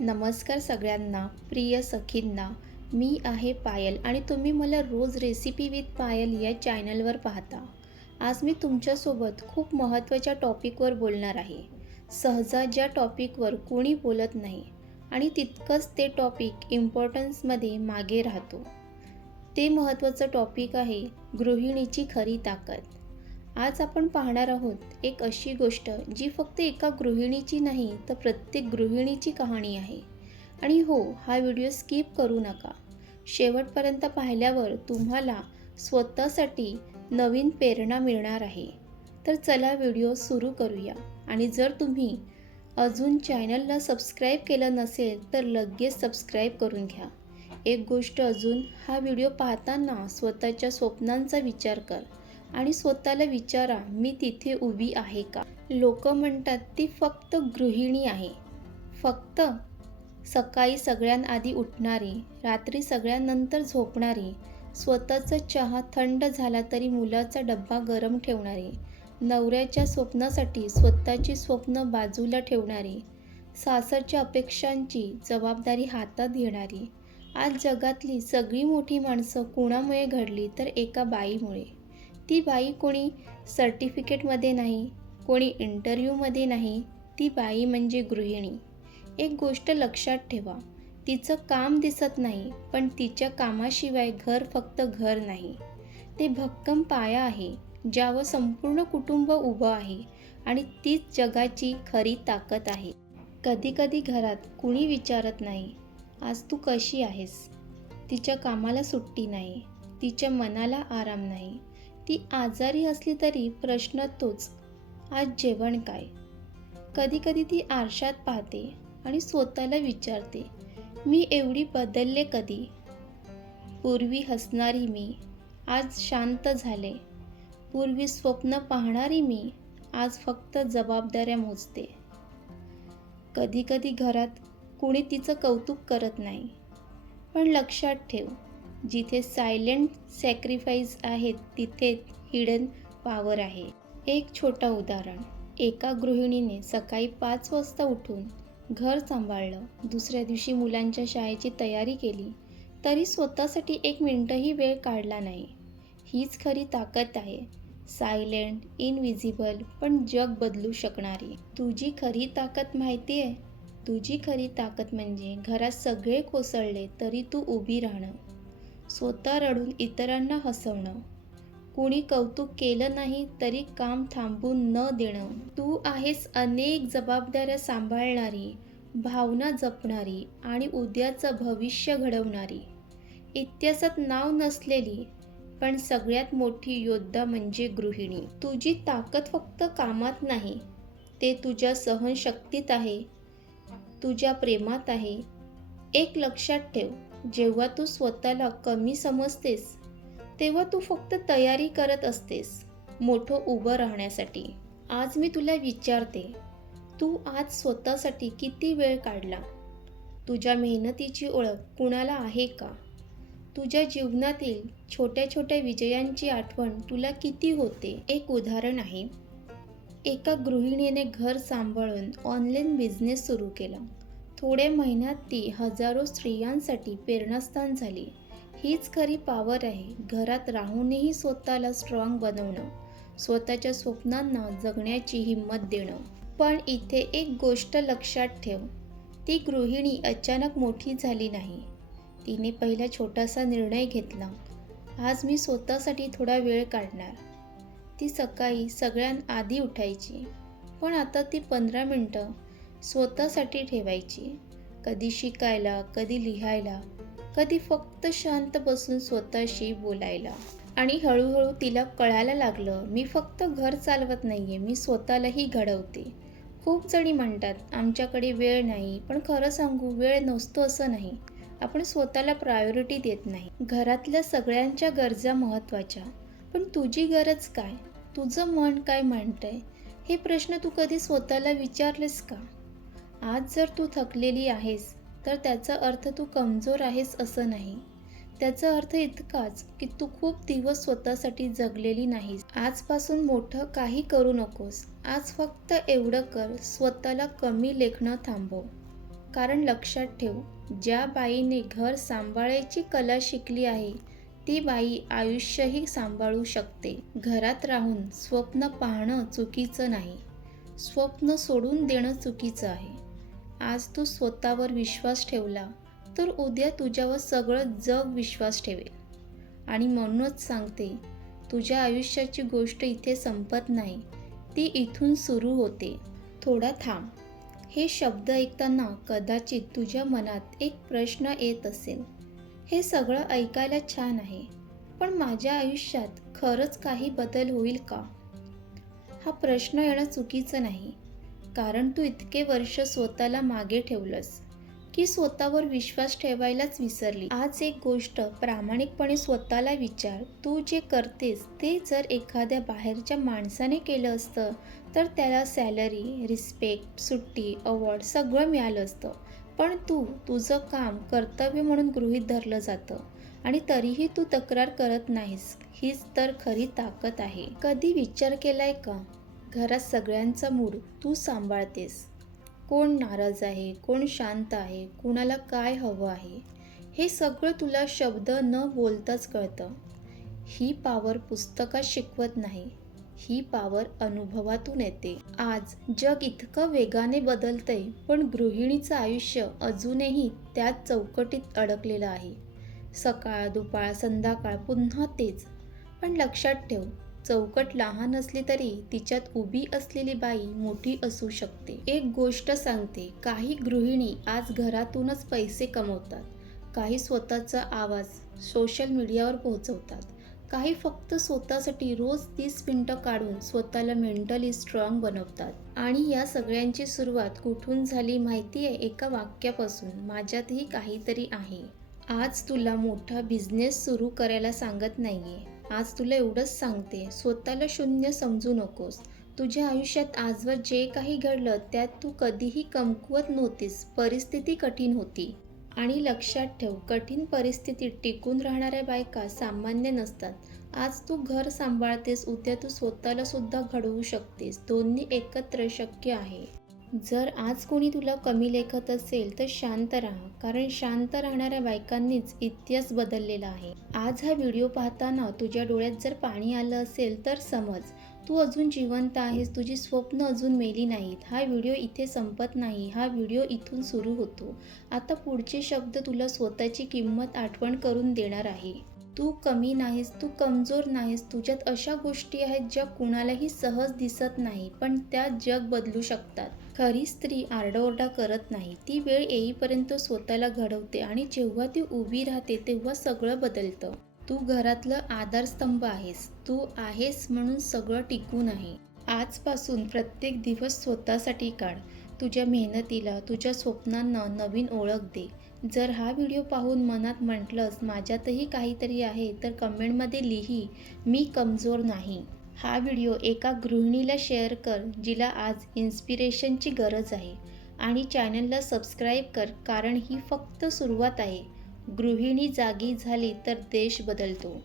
नमस्कार सगळ्यांना प्रिय सखींना. मी आहे पायल आणि तुम्ही मला रोज रेसिपी विथ पायल या चॅनलवर पाहता. आज मी तुमच्यासोबत खूप महत्त्वाच्या टॉपिकवर बोलणार आहे. सहजा ज्या टॉपिकवर कोणी बोलत नाही आणि तितकंच ते टॉपिक इम्पॉर्टन्समध्ये मागे राहतो. ते महत्त्वाचं टॉपिक आहे गृहिणीची खरी ताकद. आज आपण पाहणार आहोत एक अशी गोष्ट जी फक्त एका गृहिणीची नाही तर प्रत्येक गृहिणीची कहाणी आहे. आणि हो हा व्हिडिओ स्किप करू नका. शेवटपर्यंत पाहिल्यावर तुम्हाला स्वतःसाठी नवीन प्रेरणा मिळणार आहे. तर चला व्हिडिओ सुरू करूया. आणि जर तुम्ही अजून चॅनलला सबस्क्राईब केलं नसेल तर लगेच सबस्क्राईब करून घ्या. एक गोष्ट अजून हा व्हिडिओ पाहताना स्वतःच्या स्वप्नांचा विचार कर. आणि स्वतःला विचारा मी तिथे उभी आहे का? लोक म्हणतात ती फक्त गृहिणी आहे. फक्त सकाळी सगळ्यांआधी उठणारी रात्री सगळ्यांनंतर झोपणारी स्वतःचा चहा थंड झाला तरी मुलाचा डब्बा गरम ठेवणारी नवऱ्याच्या स्वप्नासाठी स्वतःची स्वप्न बाजूला ठेवणारी सासरच्या अपेक्षांची जबाबदारी हातात घेणारी. आज जगातली सगळी मोठी माणसं कुणामुळे घडली तर एका बाईमुळे. ती बाई कोणी सर्टिफिकेटमध्ये नाही कोणी इंटरव्ह्यूमध्ये नाही ती बाई म्हणजे गृहिणी. एक गोष्ट लक्षात ठेवा तिचं काम दिसत नाही पण तिच्या कामाशिवाय घर फक्त घर नाही. ते भक्कम पाया आहे ज्यावर संपूर्ण कुटुंब उभं आहे आणि तीच जगाची खरी ताकद आहे. कधीकधी घरात कुणी विचारत नाही आज तू कशी आहेस? तिच्या कामाला सुट्टी नाही तिच्या मनाला आराम नाही. ती आजारी असली तरी प्रश्न तोच आज जेवण काय? कधी कधी ती आरशात पाहते आणि स्वतःला विचारते मी एवढी बदलले कधी? पूर्वी हसणारी मी आज शांत झाले. पूर्वी स्वप्न पाहणारी मी आज फक्त जबाबदाऱ्या मोजते. कधी कधी घरात कुणी तिचं कौतुक करत नाही पण लक्षात ठेव जिथे सायलेंट सॅक्रिफाईस आहेत तिथे हिडन पॉवर आहे. एक छोटा उदाहरण. एका गृहिणीने सकाळी पाच वाजता उठून घर सांभाळलं. दुसऱ्या दिवशी मुलांच्या शाळेची तयारी केली. तरी स्वतःसाठी एक मिनटंही वेळ काढला नाही. हीच खरी ताकद आहे. सायलेंट इनविजिबल पण जग बदलू शकणारी. तुझी खरी ताकद माहिती आहे. तुझी खरी ताकद म्हणजे घरात सगळे कोसळले तरी तू उभी राहणं. स्वतः रडून इतरांना हसवणं. कुणी कौतुक केलं नाही तरी काम थांबून न देणं. तू आहेस अनेक जबाबदाऱ्या सांभाळणारी भावना जपणारी आणि उद्याचं भविष्य घडवणारी. इतिहासात नाव नसलेली पण सगळ्यात मोठी योद्धा म्हणजे गृहिणी. तुझी ताकद फक्त कामात नाही ते तुझ्या सहनशक्तीत आहे तुझ्या प्रेमात आहे. एक लक्षात ठेव जेव्हा तू स्वतःला कमी समजतेस तेव्हा तू फक्त तयारी करत असतेस मोठं उभं राहण्यासाठी. आज मी तुला विचारते तू आज स्वतःसाठी किती वेळ काढला? तुझ्या मेहनतीची ओळख कुणाला आहे का? तुझ्या जीवनातील छोट्या छोट्या विजयांची आठवण तुला किती होते? एक उदाहरण आहे. एका गृहिणीने घर सांभाळून ऑनलाईन बिझनेस सुरू केला. थोड्या महिन्यात ती हजारो स्त्रियांसाठी प्रेरणास्थान झाली. हीच खरी पावर आहे घरात राहूनही स्वतःला स्ट्रॉंग बनवणं स्वतःच्या स्वप्नांना जगण्याची हिंमत देणं. पण इथे एक गोष्ट लक्षात ठेव ती गृहिणी अचानक मोठी झाली नाही. तिने पहिला छोटासा निर्णय घेतला. आज मी स्वतःसाठी थोडा वेळ काढणार. ती सकाळी सगळ्यांआधी उठायची. पण आता ती पंधरा मिनटं स्वतःसाठी ठेवायची. कधी शिकायला कधी लिहायला कधी फक्त शांत बसून स्वतःशी बोलायला. आणि हळूहळू तिला कळायला लागलं मी फक्त घर चालवत नाहीये मी स्वतःलाही घडवते. खूप जणी म्हणतात आमच्याकडे वेळ नाही पण खरं सांगू वेळ नसतो असं नाही. आपण स्वतःला प्रायोरिटी देत नाही. घरातल्या सगळ्यांच्या गरजा महत्त्वाच्या. पण तुझी गरज काय? तुझं मन काय म्हणतंय? हे प्रश्न तू कधी स्वतःला विचारलेस का? आज जर तू थकलेली आहेस तर त्याचा अर्थ तू कमजोर आहेस असं नाही. त्याचा अर्थ इतकाच की तू खूप दिवस स्वतःसाठी जगलेली नाहीस. आजपासून मोठं काही करू नकोस. आज फक्त एवढं कर स्वतःला कमी लेखणं थांबव. कारण लक्षात ठेव ज्या बाईने घर सांभाळायची कला शिकली आहे ती बाई आयुष्यही सांभाळू शकते. घरात राहून स्वप्न पाहणं चुकीचं नाही. स्वप्न सोडून देणं चुकीचं आहे. आज तू स्वतःवर विश्वास ठेवला तर उद्या तुझ्यावर सगळं जग विश्वास ठेवेल. आणि म्हणूनच सांगते तुझ्या आयुष्याची गोष्ट इथे संपत नाही ती इथून सुरू होते. थोडा थांब. हे शब्द ऐकताना कदाचित तुझ्या मनात एक प्रश्न येत असेल. हे सगळं ऐकायला छान आहे पण माझ्या आयुष्यात खरंच काही बदल होईल का? हा प्रश्न येणं चुकीचं नाही. कारण तू इतके वर्ष स्वतःला मागे ठेवलंस की स्वतःवर विश्वास ठेवायलाच विसरली. आज एक गोष्ट प्रामाणिकपणे स्वतःला विचार. तू जे करतेस ते जर एखाद्या बाहेरच्या माणसाने केलं असतं तर त्याला सॅलरी रिस्पेक्ट सुट्टी अवॉर्ड सगळं मिळालं असतं. पण तू तुझं काम कर्तव्य म्हणून गृहीत धरलं जातं आणि तरीही तू तक्रार करत नाहीस. हीच तर खरी ताकद आहे. कधी विचार केलाय का? घरात सगळ्यांचा मूड तू सांभाळतेस. कोण नाराज आहे कोण शांत आहे कुणाला काय हवं आहे हे सगळं तुला शब्द न बोलताच कळतं. ही पावर पुस्तकात शिकवत नाही ही पावर अनुभवातून येते. आज जग इतकं वेगाने बदलतंय पण गृहिणीचं आयुष्य अजूनही त्याच चौकटीत अडकलेलं आहे. सकाळ दुपार संध्याकाळ पुन्हा तेच. पण लक्षात ठेव चौकट लहान असली तरी तिच्यात उभी असलेली बाई मोठी असू शकते. एक गोष्ट सांगते काही गृहिणी आज घरातूनच पैसे कमवतात. काही स्वतःचा आवाज सोशल मीडियावर पोहोचवतात. काही फक्त स्वतःसाठी रोज तीस मिनटं काढून स्वतःला मेंटली स्ट्रॉंग बनवतात. आणि या सगळ्यांची सुरुवात कुठून झाली माहिती आहे एका वाक्यापासून. माझ्यातही काहीतरी आहे. आज तुला मोठा बिझनेस सुरू करायला सांगत नाहीये. आज तुला एवढंच सांगते. स्वतःला शून्य समजू नकोस. तुझ्या आयुष्यात आजवर जे काही घडलं त्यात तू कधीही कमकुवत नव्हतीस. परिस्थिती कठीण होती. आणि लक्षात ठेव कठीण परिस्थितीत टिकून राहणाऱ्या बायका सामान्य नसतात. आज तू घर सांभाळतेस उद्या तू स्वतःला सुद्धा घडवू शकतेस. दोन्ही एकत्र शक्य आहे. जर आज कोणी तुला कमी लेखत असेल तर शांत राहा. कारण शांत राहणाऱ्या बायकांनीच इतिहास बदललेला आहे. आज हा व्हिडिओ पाहताना तुझ्या डोळ्यात जर पाणी आलं असेल तर समज. तू अजून जिवंत आहेस तुझी स्वप्न अजून मेली नाहीत. हा व्हिडिओ इथे संपत नाही. हा व्हिडिओ इथून सुरू होतो. आता पुढचे शब्द तुला स्वतःची किंमत आठवण करून देणार आहे. तू कमी नाहीस तू कमजोर नाहीस तुझ्यात अशा गोष्टी आहेत ज्या कुणालाही सहज दिसत नाही पण त्या जग बदलू शकतात. खरी स्त्री आरडाओरडा करत नाही. ती वेळ येईपर्यंत स्वतःला घडवते आणि जेव्हा ती उभी राहते तेव्हा सगळं बदलतं. तू घरातलं आधारस्तंभ आहेस. तू आहेस म्हणून सगळं टिकून आहे. आजपासून प्रत्येक दिवस स्वतःसाठी काढ. तुझ्या मेहनतीला तुझ्या स्वप्नांना नवीन ओळख दे. जर हा व्हिडिओ पाहून मनात म्हटलंस माझ्यातही काहीतरी आहे तर कमेंटमध्ये लिही मी कमजोर नाही. हा व्हिडिओ एका गृहिणीला शेअर कर जिला आज इन्स्पिरेशनची गरज आहे. आणि चॅनलला सबस्क्राईब कर कारण ही फक्त सुरुवात आहे. गृहिणी जागी झाली तर देश बदलतो.